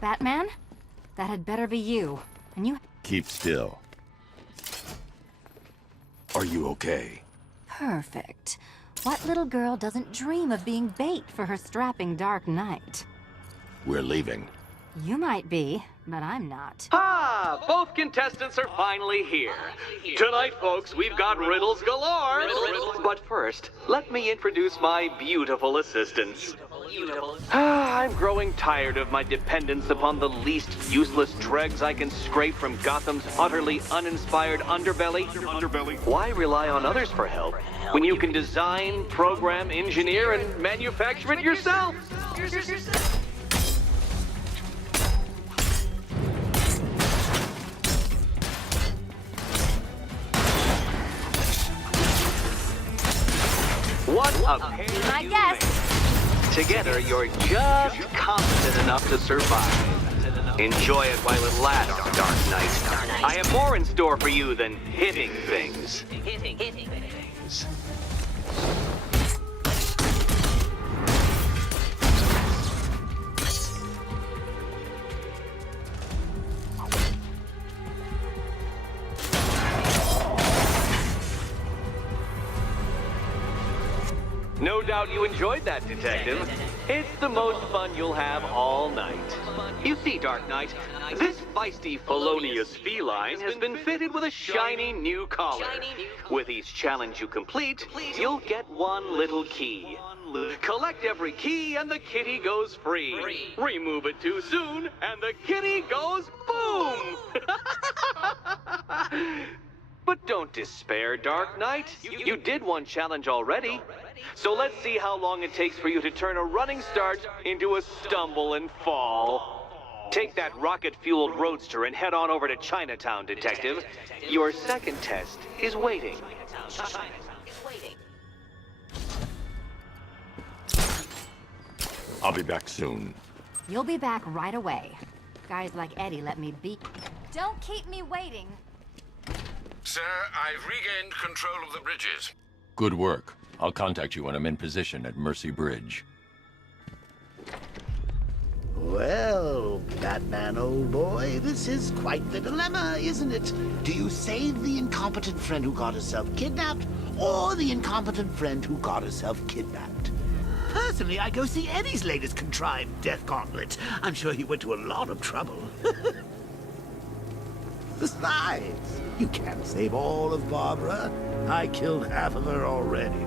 Batman? That had better be you. And you... Keep still. Are you okay? Perfect. What little girl doesn't dream of being bait for her strapping Dark Knight? We're leaving. You might be, but I'm not. Ah, both contestants are finally here. Tonight, folks, we've got riddles galore. But first, let me introduce my beautiful assistants. I'm growing tired of my dependence upon the least useless dregs I can scrape from Gotham's utterly uninspired underbelly. Why rely on others for help when you can design, program, engineer, and manufacture it yourself? What a pair My you guess. make. Together, you're just competent enough to survive. Enjoy it while it lasts, Dark Knight. I have more in store for you than hitting things. No doubt you enjoyed that, Detective. It's the most fun you'll have all night. You see, Dark Knight, this feisty, felonious feline has been fitted with a shiny new collar. With each challenge you complete, you'll get one little key. Collect every key and the kitty goes free. Remove it too soon and the kitty goes boom! But don't despair, Dark Knight. You did one challenge already. So let's see how long it takes for you to turn a running start into a stumble and fall. Take that rocket-fueled roadster and head on over to Chinatown, Detective. Your second test is waiting. I'll be back soon. You'll be back right away. Guys like Eddie let me be. Don't keep me waiting. Sir, I've regained control of the bridges. Good work. I'll contact you when I'm in position at Mercy Bridge. Well, Batman, old boy, this is quite the dilemma, isn't it? Do you save the incompetent friend who got herself kidnapped, or the incompetent friend who got herself kidnapped? Personally, I go see Eddie's latest contrived death gauntlet. I'm sure he went to a lot of trouble. Besides, you can't save all of Barbara. I killed half of her already.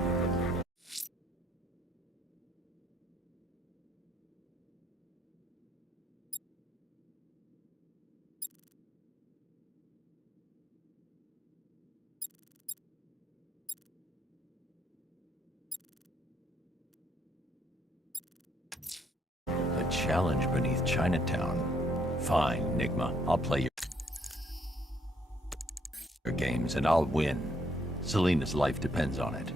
A challenge beneath Chinatown. Fine, Nigma. I'll play your games and I'll win. Selina's life depends on it.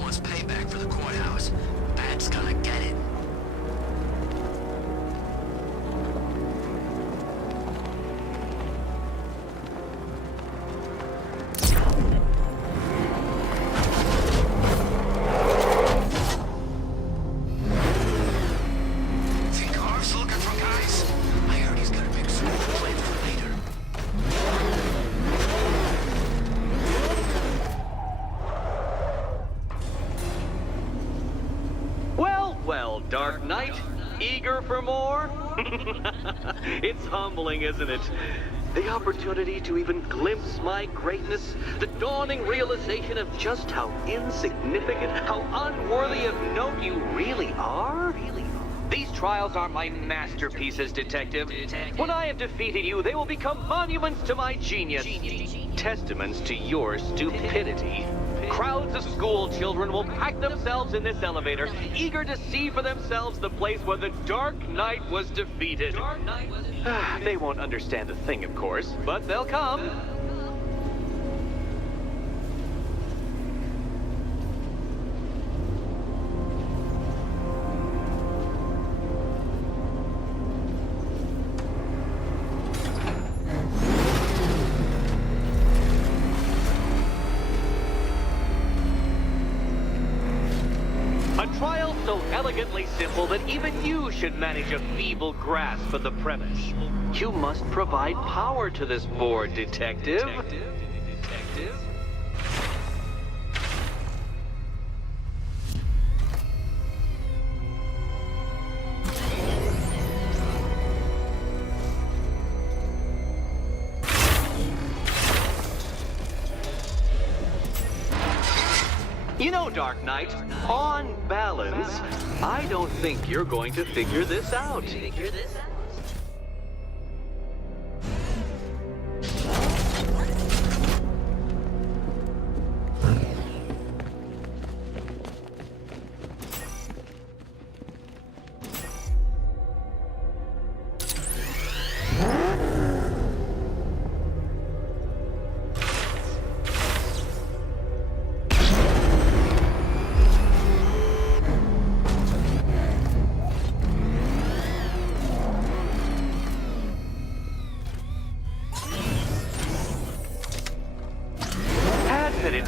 Wants payback for the courthouse. Bat's gonna get it. Think Harv's looking for guys? I heard he's got a big sword. Knight? Eager for more? It's humbling, isn't it? The opportunity to even glimpse my greatness, the dawning realization of just how insignificant, how unworthy of note you really are. These trials are my masterpieces, Detective. When I have defeated you, they will become monuments to my genius, testaments to your stupidity. Crowds of school children will pack themselves in this elevator, eager to see for themselves the place where the Dark Knight was defeated. They won't understand a thing, of course, but they'll come. So elegantly simple that even you should manage a feeble grasp of the premise. You must provide power to this board, Detective. You know, Dark Knight, on balance, I don't think you're going to figure this out.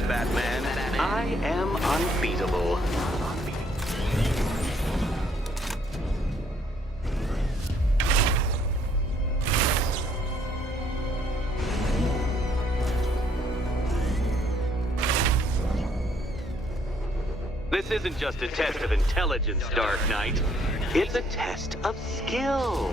Batman, I am unbeatable. This isn't just a test of intelligence, Dark Knight. It's a test of skill.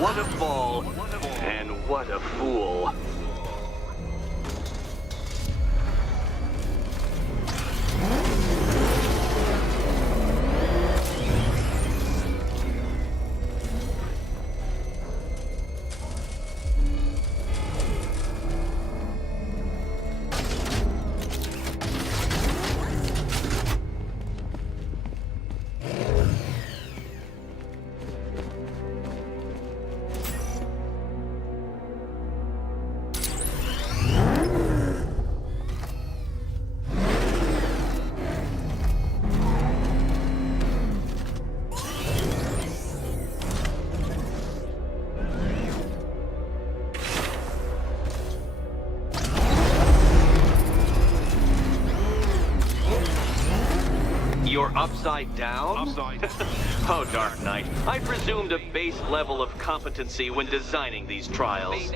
What a fall, and what a fool. You're upside down? Oh, Dark Knight, I presumed a base level of competency when designing these trials.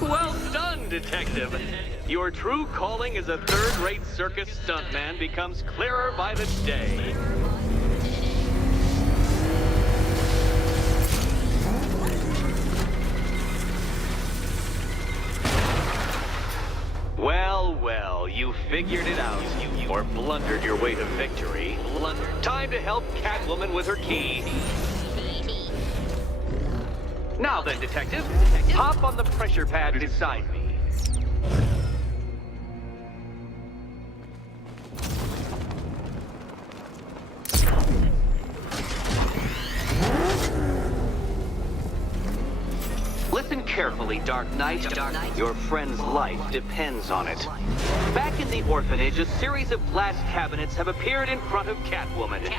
Well done, Detective. Your true calling as a third-rate circus stuntman becomes clearer by the day. Well, well, you figured it out. Or blundered your way to victory. Time to help Catwoman with her key. Now then, Detective, hop on the pressure pad beside me. Listen carefully, Dark Knight. Your friend's life depends on it. Back in the orphanage, a series of glass cabinets have appeared in front of Catwoman.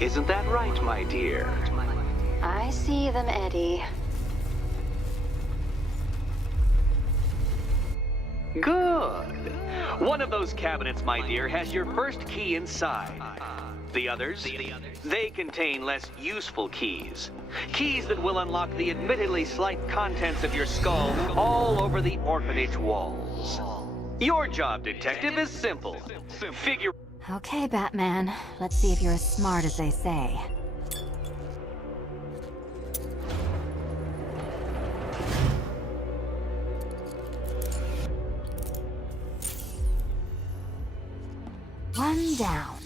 Isn't that right, my dear? I see them, Eddie. Good. One of those cabinets, my dear, has your first key inside. The others, they contain less useful keys. Keys that will unlock the admittedly slight contents of your skull all over the orphanage walls. Your job, Detective, is simple. Figure... Okay, Batman. Let's see if you're as smart as they say. One down.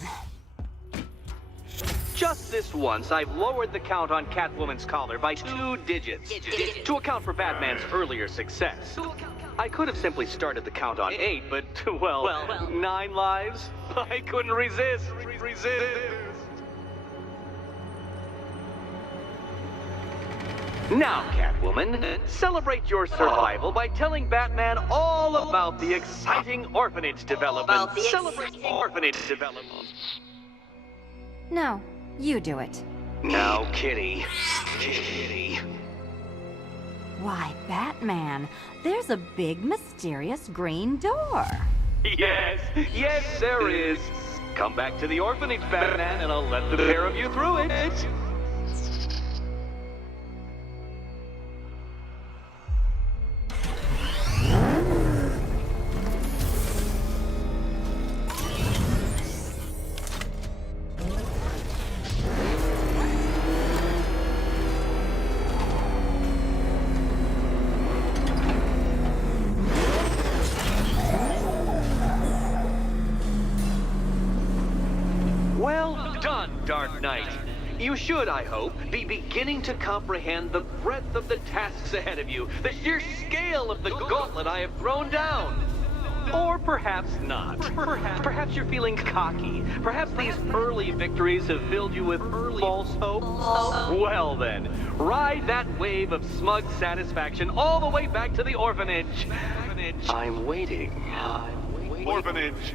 Just this once, I've lowered the count on Catwoman's collar by 2 digits to account for Batman's earlier success. I could have simply started the count on 8, but, well, 9 lives? I couldn't resist. Now, Catwoman, celebrate your survival by telling Batman all about the exciting orphanage development. Celebrate orphanage development. No, you do it. Now, Kitty. Kitty. Why, Batman, there's a big, mysterious green door. Yes, there is. Come back to the orphanage, Batman, and I'll let the pair of you through it. Well done, Dark Knight. You should, I hope, be beginning to comprehend the breadth of the tasks ahead of you, the sheer scale of the gauntlet I have thrown down. Or perhaps not. Perhaps you're feeling cocky. Perhaps these early victories have filled you with false hope. Well then, ride that wave of smug satisfaction all the way back to the orphanage. I'm waiting. Orphanage.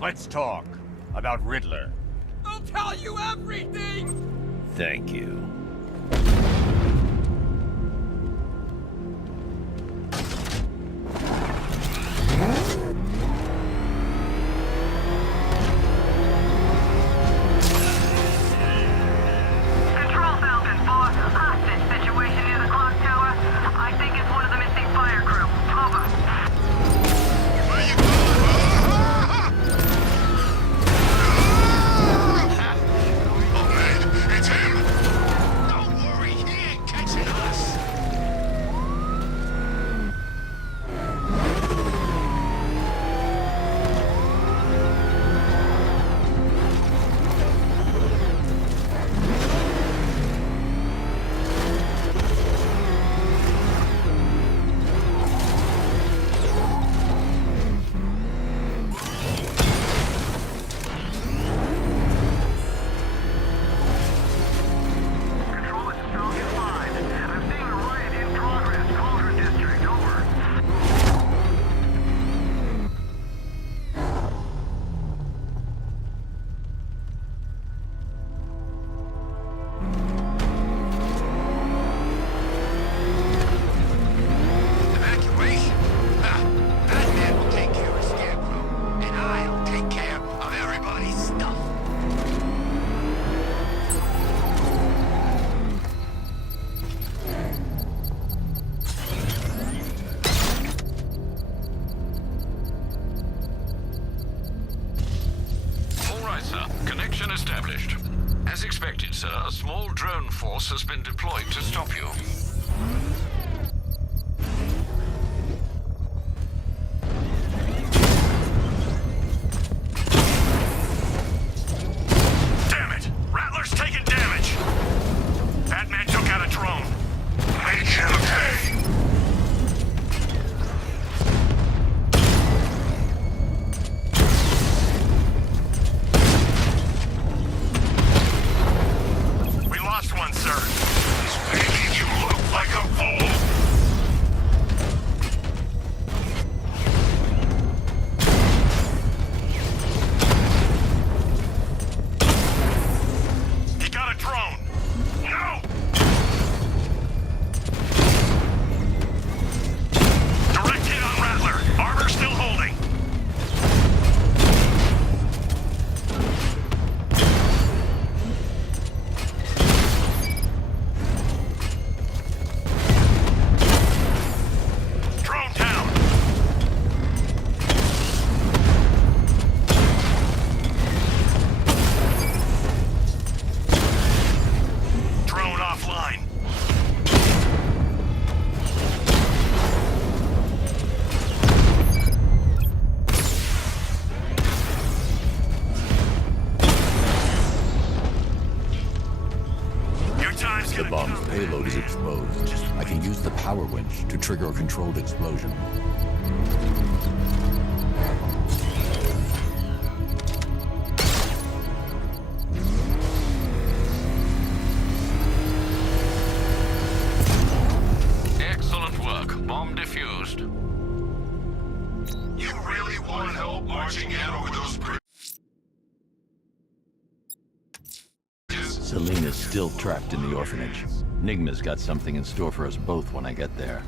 Let's talk about Riddler. I'll tell you everything! Thank you. Control Falcon 4, hostage situation near the clock tower. I think it's one of the missing fire crew. Over. Where you going? Oh man, it's him! force has been deployed to stop you. Damn it! Rattler's taking damage! Batman took out a drone. Make him pay! We lost one, sir. He's making you look like a fool! He got a drone! No! Direct hit on Rattler. Armor still holding. Drone down. Drone offline. Your time's The gonna bomb's come. payload is exposed. I can use the power winch to trigger a controlled explosion. Excellent work. Bomb defused. You really want help marching in over those bridges? Selena's still trapped in the orphanage. Nigma's got something in store for us both when I get there.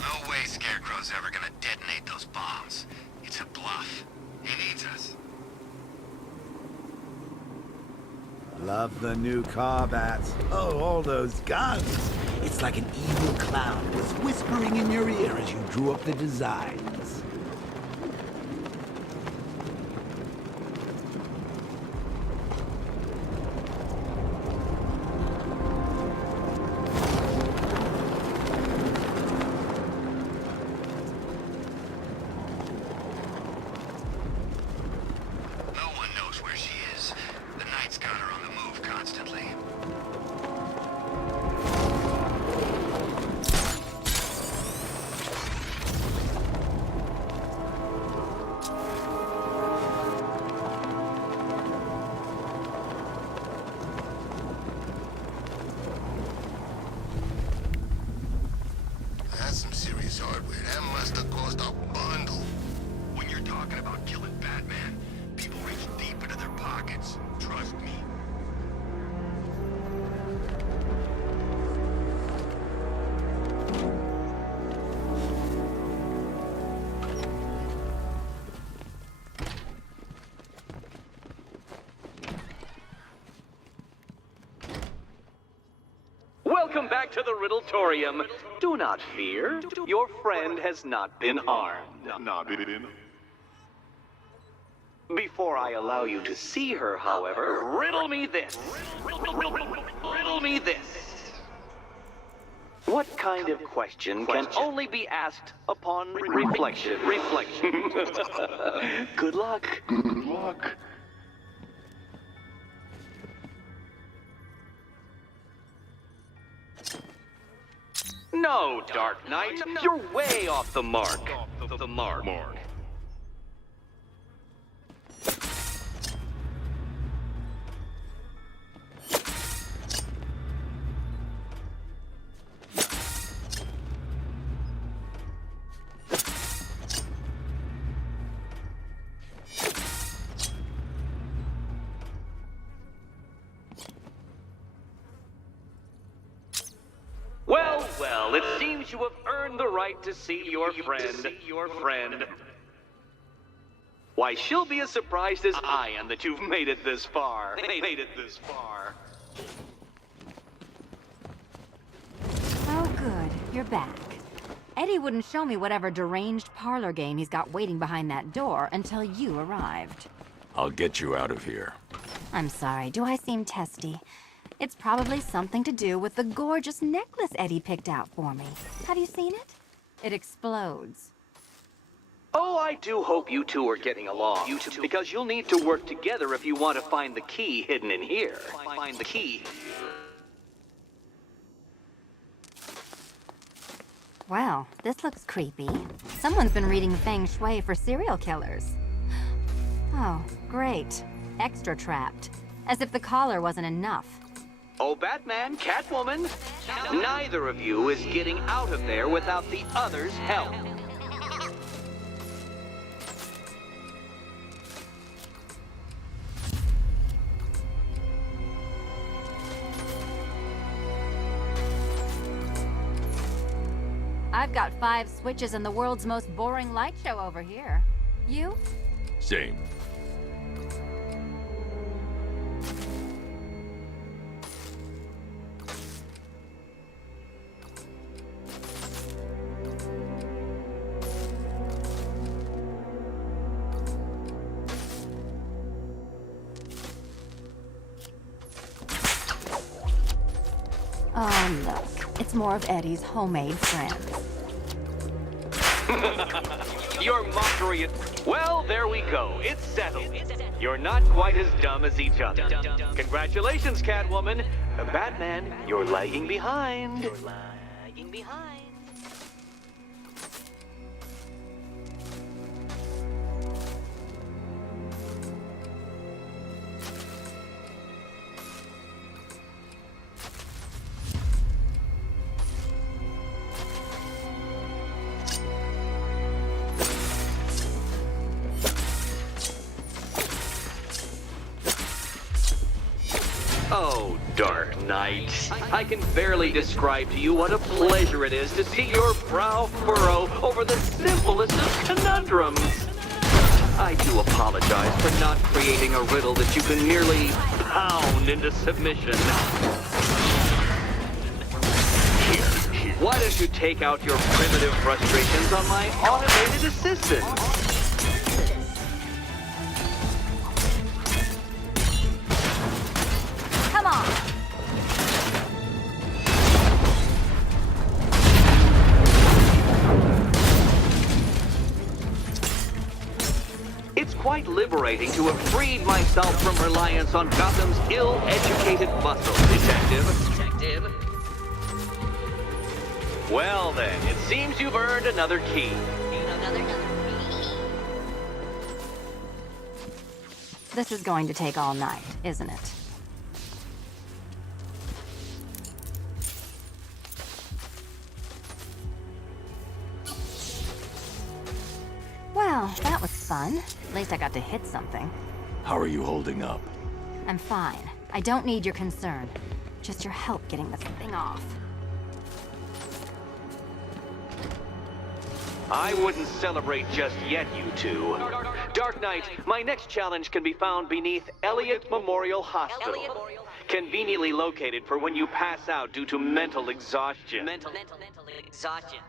No way Scarecrow's ever gonna detonate those bombs. It's a bluff. He needs us. Love the new car, Bats. Oh, all those guns. It's like an evil clown was whispering in your ear as you drew up the designs. No one knows where she is. The Knight's got her on the move constantly. That's some serious hardware. That must have cost a bundle. When you're talking about killing Batman, people reach deep into their pockets. Trust me. Welcome back to the Riddletorium. Do not fear. Your friend has not been harmed. Before I allow you to see her, however, riddle me this. Riddle me this. What kind of question can only be asked upon reflection? Good luck. Good luck. No, Dark Knight, you're way off the mark. The mark. Well, it seems you have earned the right to see your friend. Why, she'll be as surprised as I am that you've made it this far. Oh, good. You're back. Eddie wouldn't show me whatever deranged parlor game he's got waiting behind that door until you arrived. I'll get you out of here. I'm sorry, do I seem testy? It's probably something to do with the gorgeous necklace Eddie picked out for me. Have you seen it? It explodes. Oh, I do hope you two are getting along. Because you'll need to work together if you want to find the key hidden in here. Find the key. Well, this looks creepy. Someone's been reading Feng Shui for serial killers. Oh, great. Extra trapped. As if the collar wasn't enough. Oh, Batman, Catwoman, neither of you is getting out of there without the other's help. I've got 5 switches in the world's most boring light show over here. You? Same. Oh, look. It's more of Eddie's homemade friends. Your mockery. Well, there we go. It's settled. You're not quite as dumb as each other. Congratulations, Catwoman. Batman, you're lagging behind. Oh, Dark Knight. I can barely describe to you what a pleasure it is to see your brow furrow over the simplest of conundrums. I do apologize for not creating a riddle that you can merely pound into submission. Here, why don't you take out your primitive frustrations on my automated assistant? Come on! It's quite liberating to have freed myself from reliance on Gotham's ill-educated muscle, Detective. Well then, it seems you've earned another key. This is going to take all night, isn't it? Well, that was fun. At least I got to hit something. How are you holding up? I'm fine. I don't need your concern. Just your help getting this thing off. I wouldn't celebrate just yet, you two. Dark Knight, my next challenge can be found beneath Elliott Memorial Hospital. Conveniently located for when you pass out due to mental exhaustion. Mental exhaustion.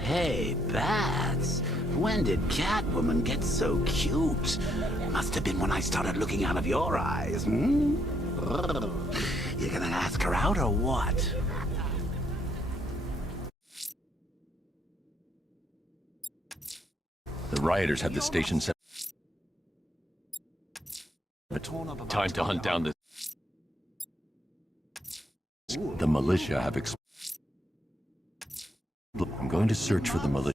Hey, Bats. When did Catwoman get so cute? Must have been when I started looking out of your eyes, hmm? You gonna ask her out or what? The rioters have the station set. Time to hunt down the militia have I'm going to search for the militia.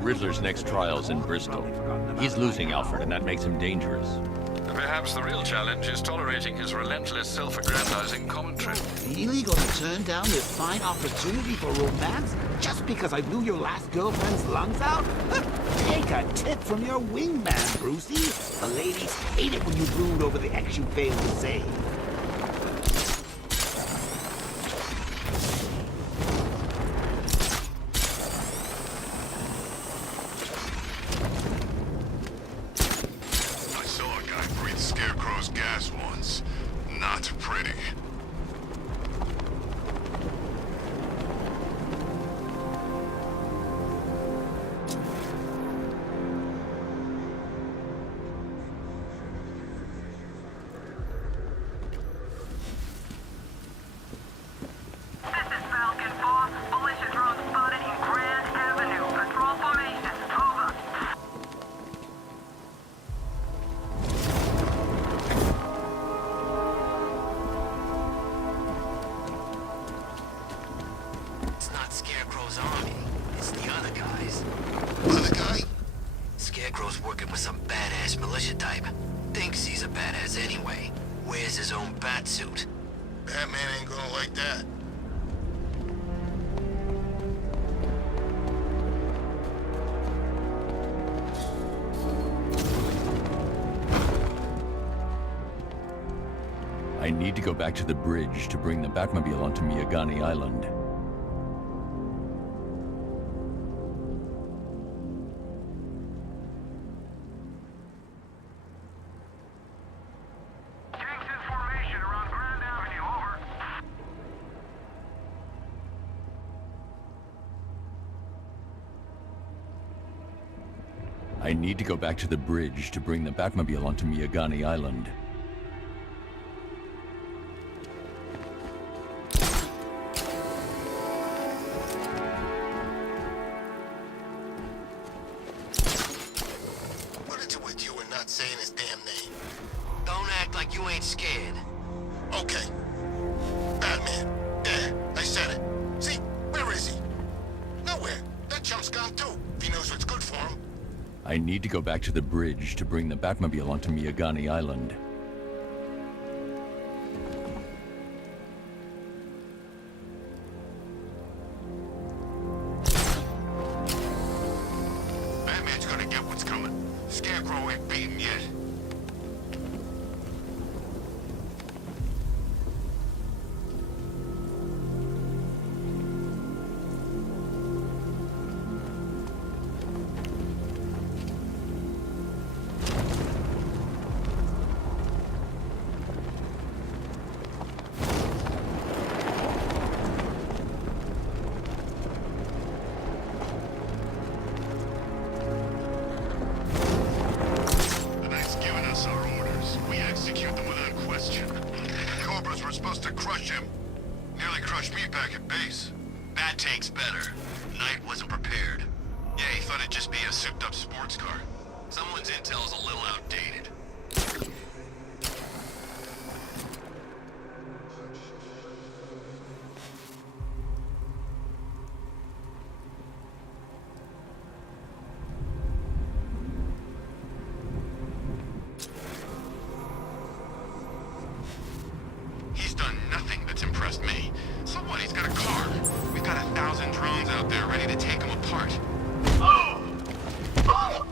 Riddler's next trial's in Bristol. He's losing Alfred, and that makes him dangerous. Perhaps the real challenge is tolerating his relentless self-aggrandizing commentary. Really gonna turn down this fine opportunity for romance? Just because I blew your last girlfriend's lungs out? Take a tip from your wingman, Brucey. The ladies hate it when you brood over the ex you failed to save. I saw a guy breathe Scarecrow's gas once. Not pretty. Scarecrow's army. It's the other guys. Other guy? Scarecrow's working with some badass militia type. Thinks he's a badass anyway. Wears his own bat suit. Batman ain't gonna like that. I need to go back to the bridge to bring the Batmobile onto Miyagani Island. I need to go back to the bridge to bring the Batmobile onto Miyagani Island. What is it with you and not saying his damn name? Don't act like you ain't scared. Okay. Batman. There, I said it. See, where is he? Nowhere. That chump's gone too, if he knows what's good for him. I need to go back to the bridge to bring the Batmobile onto Miyagani Island. Batman's gonna get what's coming. Scarecrow ain't beaten yet. The Knight's given us our orders. We execute them without question. Cobras were supposed to crush him. Nearly crushed me back at base. Bat tank's better. Knight wasn't prepared. Yeah, he thought it'd just be a souped-up sports car. Someone's intel's a little outdated. He's done nothing that's impressed me. So what? He's got a car. We've got 1,000 drones out there ready to take him apart. Oh! Oh!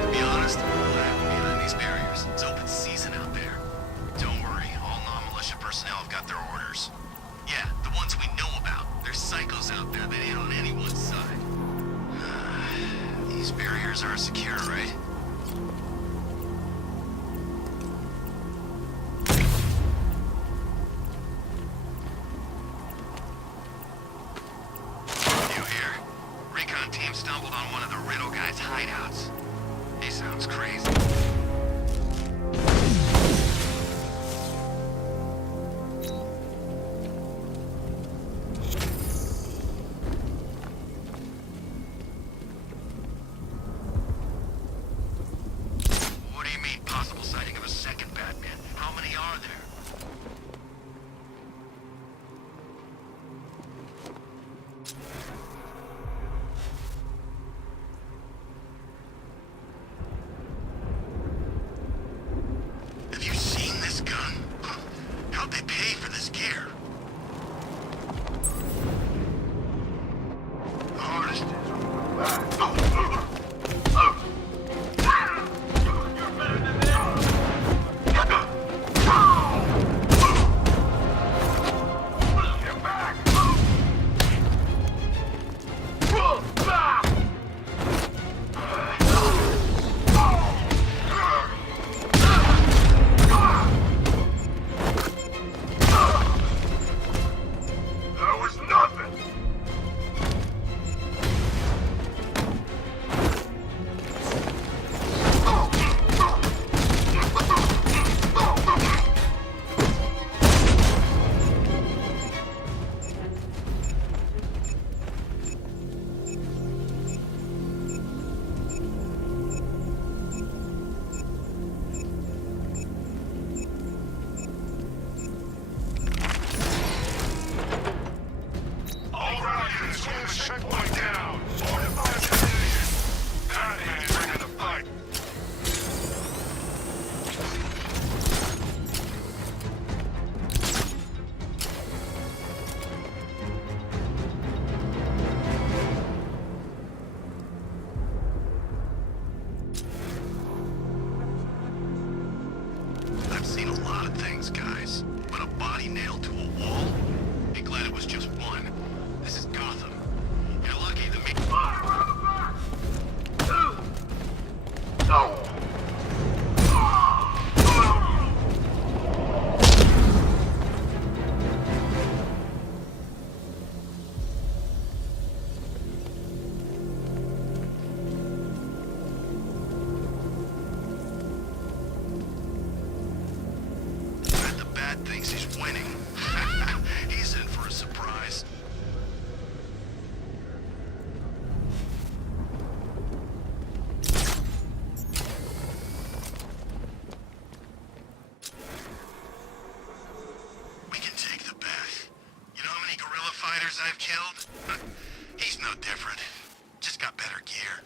To be honest, I'm glad we're behind these barriers. It's open season out there. Don't worry, all non-militia personnel have got their orders. Yeah, the ones we know about. There's psychos out there that ain't on anyone's side. These barriers are secure, right? You here? Recon team stumbled on one of the Riddle guy's hideouts. He sounds crazy. bad things, guys. But a body nailed to a wall? Be glad it was just one. This is Gotham. You're lucky the me- Fire around the back! No! Thinks he's winning. He's in for a surprise. We can take the bath. You know how many guerrilla fighters I've killed? He's no different. Just got better gear.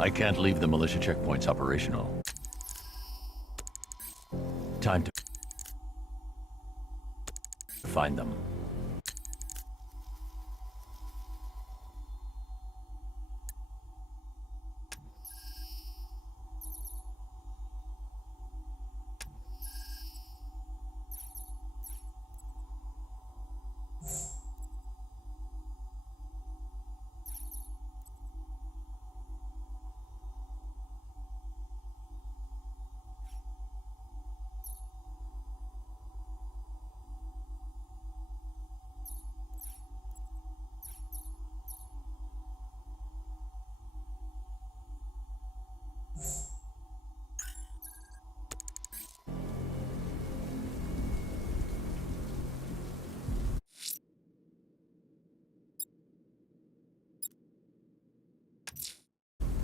I can't leave the militia checkpoints operational. Time to find them.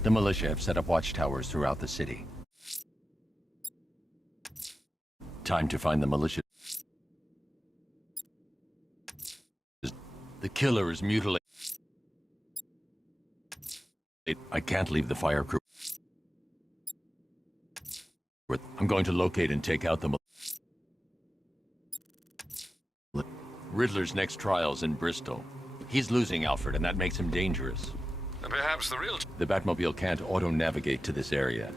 The militia have set up watchtowers throughout the city. Time to find the militia. The killer is mutilated. I can't leave the fire crew. I'm going to locate and take out the Riddler's next trial's in Bristol. He's losing Alfred, and that makes him dangerous. Perhaps the real... The Batmobile can't auto-navigate to this area.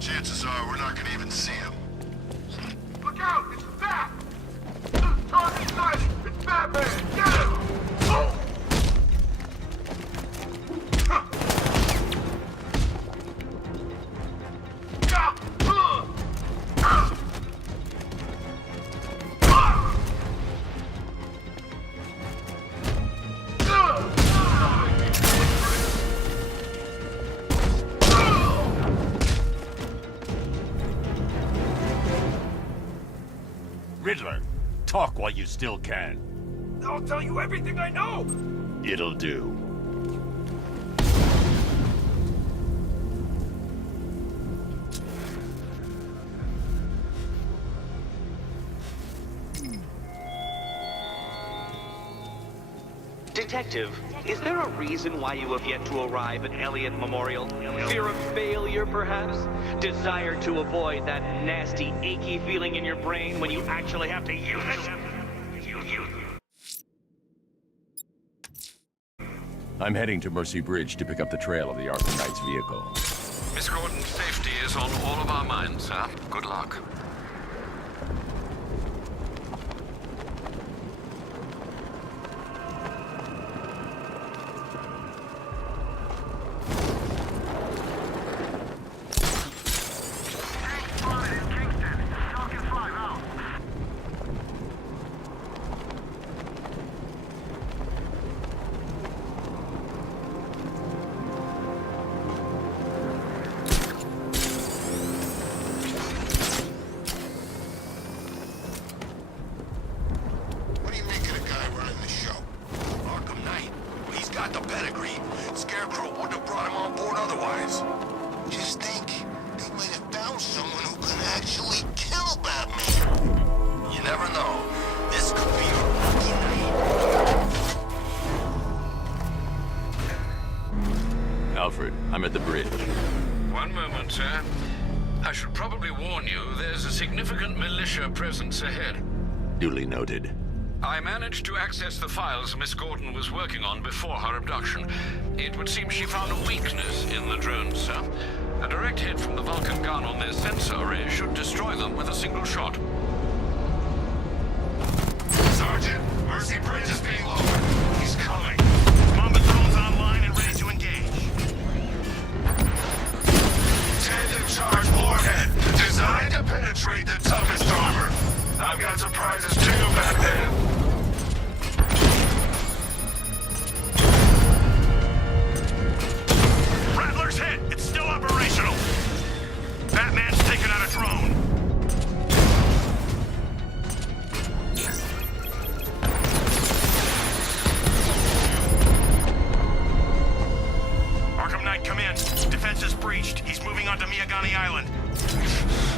Chances are we're not gonna even see him. Look out! It's Bat! Target sighted! It's Batman! Get him! Oh! Riddler. Talk while you still can. I'll tell you everything I know! It'll do. Detective, is there a reason why you have yet to arrive at Elliott Memorial? Fear of failure, perhaps? Desire to avoid that nasty, achy feeling in your brain when you actually have to use it? I'm heading to Mercy Bridge to pick up the trail of the Arkham Knight's vehicle. Miss Gordon's safety is on all of our minds, sir. Good luck. What do you make of the guy running the show? Arkham Knight. He's got the pedigree. Scarecrow wouldn't have brought him on board otherwise. Just think, they might have found someone who can actually kill Batman. You never know. This could be a lucky night. Alfred, I'm at the bridge. One moment, sir. I should probably warn you, there's a significant militia presence ahead. Duly noted. I managed to access the files Miss Gordon was working on before her abduction. It would seem she found a weakness in the drones, sir. A direct hit from the Vulcan gun on their sensor array should destroy them with a single shot. Sergeant, Mercy Bridge is being lowered. He's coming. Combat drones online and ready to engage. Tandem charge warhead, designed to penetrate the toughest armor. I've got surprises too back then. Rattler's hit. It's still operational. Batman's taken out a drone. Arkham Knight, come in. Defense is breached. He's moving onto Miyagani Island.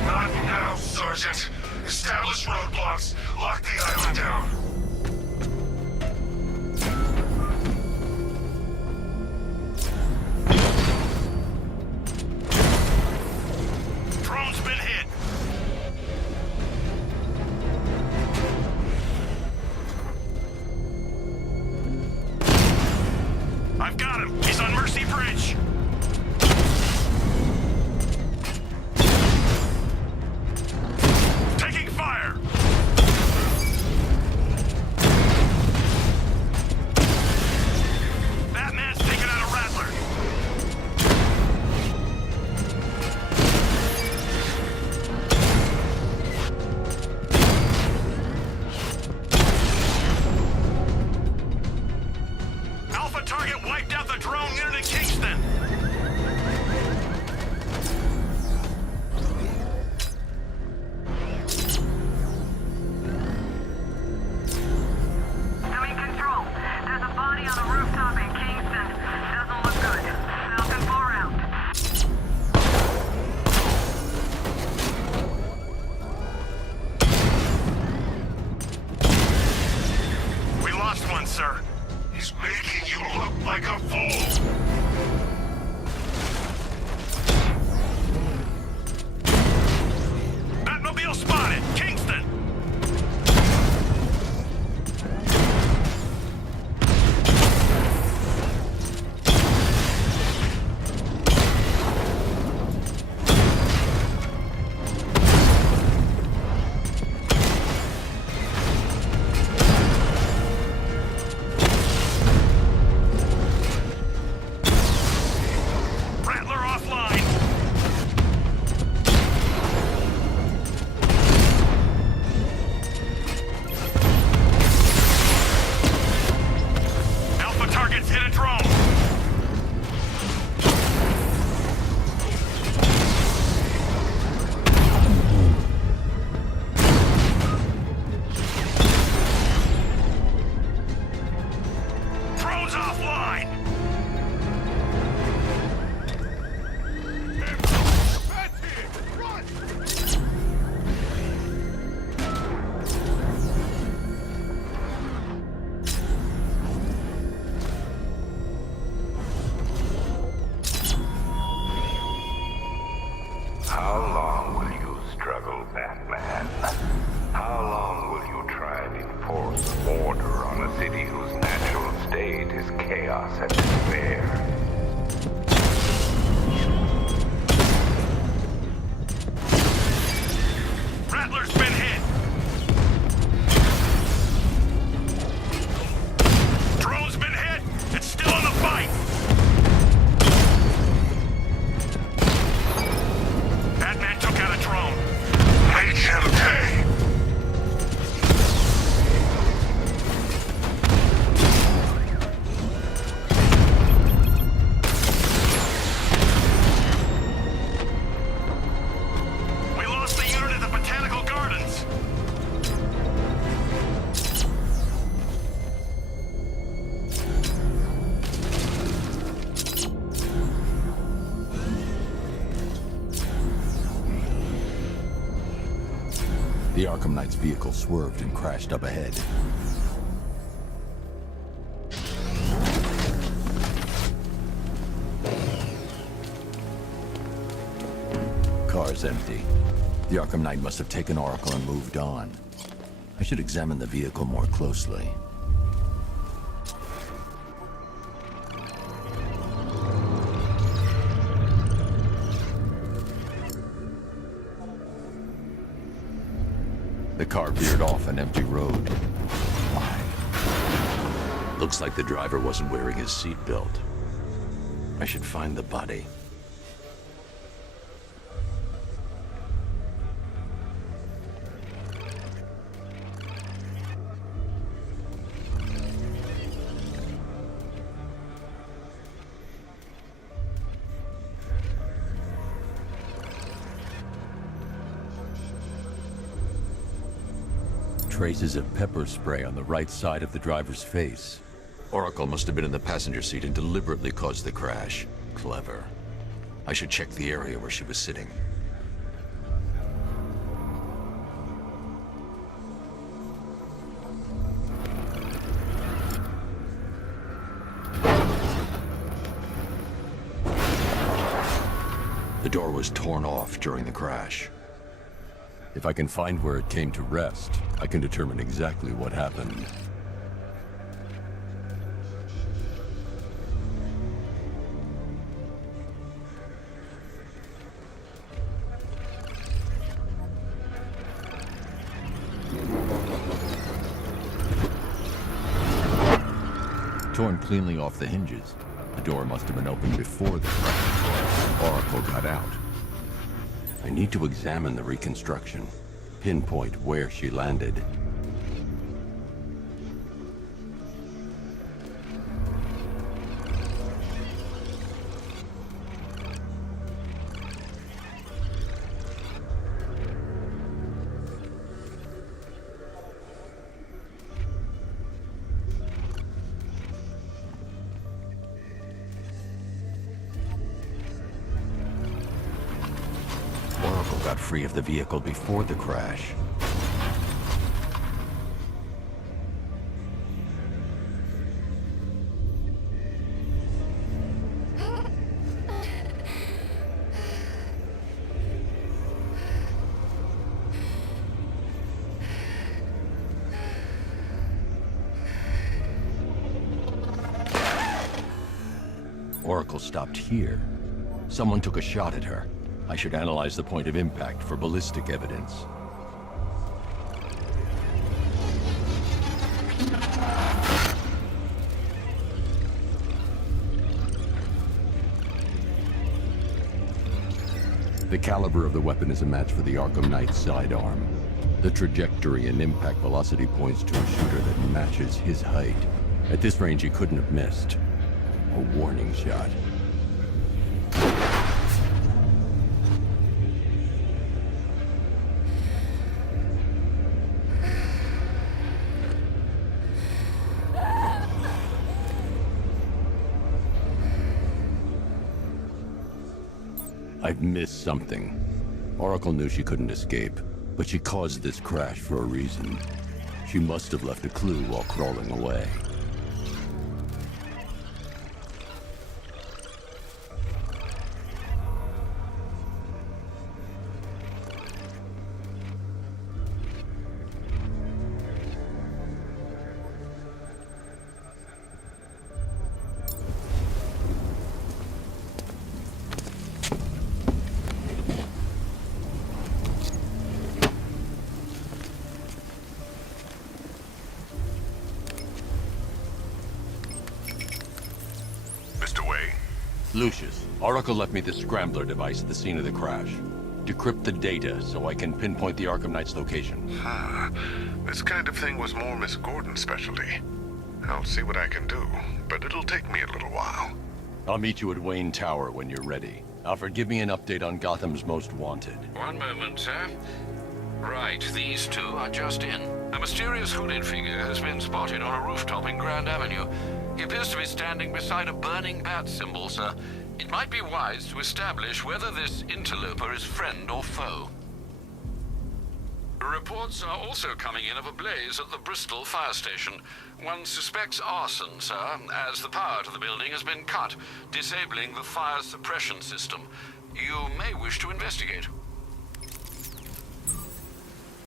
Not now, Sergeant. Establish roadblocks. Lock the island down. Drone's been hit. I've got him. He's on Mercy Bridge. Taking fire. How long will you struggle, Batman? How long will you try and enforce order on a city whose natural state is chaos and despair? Rattler's been hit! Drone's been hit! It's still in the fight! Batman took out a drone. Make him pay! We lost the unit at the Botanical Gardens. The Arkham Knight's vehicle swerved and crashed up ahead. Car's empty. The Arkham Knight must have taken Oracle and moved on. I should examine the vehicle more closely. The car veered off an empty road. Why? Looks like the driver wasn't wearing his seatbelt. I should find the body. Traces of pepper spray on the right side of the driver's face. Oracle must have been in the passenger seat and deliberately caused the crash. Clever. I should check the area where she was sitting. The door was torn off during the crash. If I can find where it came to rest, I can determine exactly what happened. Torn cleanly off the hinges. The door must have been opened before the crash. Oracle got out. I need to examine the reconstruction, pinpoint where she landed. Got free of the vehicle before the crash. Oracle stopped here. Someone took a shot at her. I should analyze the point of impact for ballistic evidence. The caliber of the weapon is a match for the Arkham Knight's sidearm. The trajectory and impact velocity points to a shooter that matches his height. At this range, he couldn't have missed. A warning shot. I've missed something. Oracle knew she couldn't escape, but she caused this crash for a reason. She must have left a clue while crawling away. Lucius, Oracle left me the scrambler device at the scene of the crash. Decrypt the data so I can pinpoint the Arkham Knight's location. This kind of thing was more Miss Gordon's specialty. I'll see what I can do, but it'll take me a little while. I'll meet you at Wayne Tower when you're ready. Alfred, give me an update on Gotham's Most Wanted. One moment, sir. Right, these two are just in. A mysterious hooded figure has been spotted on a rooftop in Grand Avenue. He appears to be standing beside a burning bat symbol, sir. It might be wise to establish whether this interloper is friend or foe. Reports are also coming in of a blaze at the Bristol fire station. One suspects arson, sir, as the power to the building has been cut, disabling the fire suppression system. You may wish to investigate.